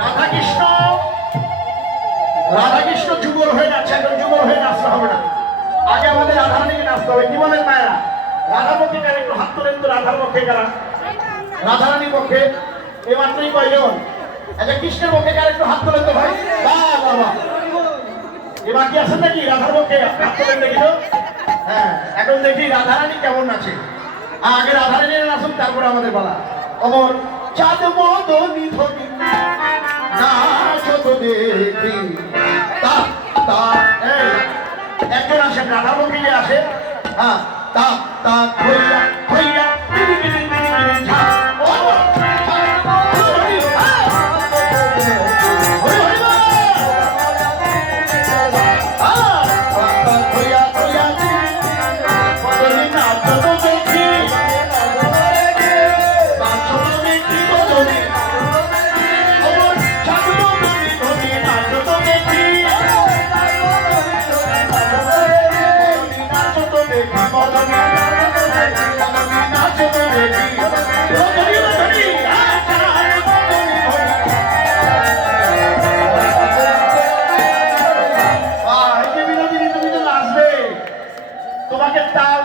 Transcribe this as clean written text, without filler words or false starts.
রাধাকৃষ্ণ রাধাকৃষ্ণ যুগল হয়ে যাচ্ছে, এখন যুগল হয়ে নাচতে হবে না, আগে আমাদের রাধারানীকে নাচতে হবে। কি বলেন মায়েরা? রাধার পক্ষে কারা একটু হাত তোলেন তো, রাধার পক্ষে কারা? রাধারানীর পক্ষে এই মাত্রই কয়জন? আচ্ছা কৃষ্ণের পক্ষে কারা একটু হাত তোলেন তো ভাই। বাহ বাবা, এ বাকি আছেন নাকি রাধার পক্ষে? হাত তোলেন দেখি তো। হ্যাঁ, এখন দেখি রাধারানী কেমন নাচে। আগে রাধারানী নাচুন, তারপরে আমাদের বলা। অমর চাঁদ মদনী ধনী নাচ তো দেখি তা তা। একজন আসেন রাধার পক্ষে যে আসে, হ্যাঁ তা তা হইয়া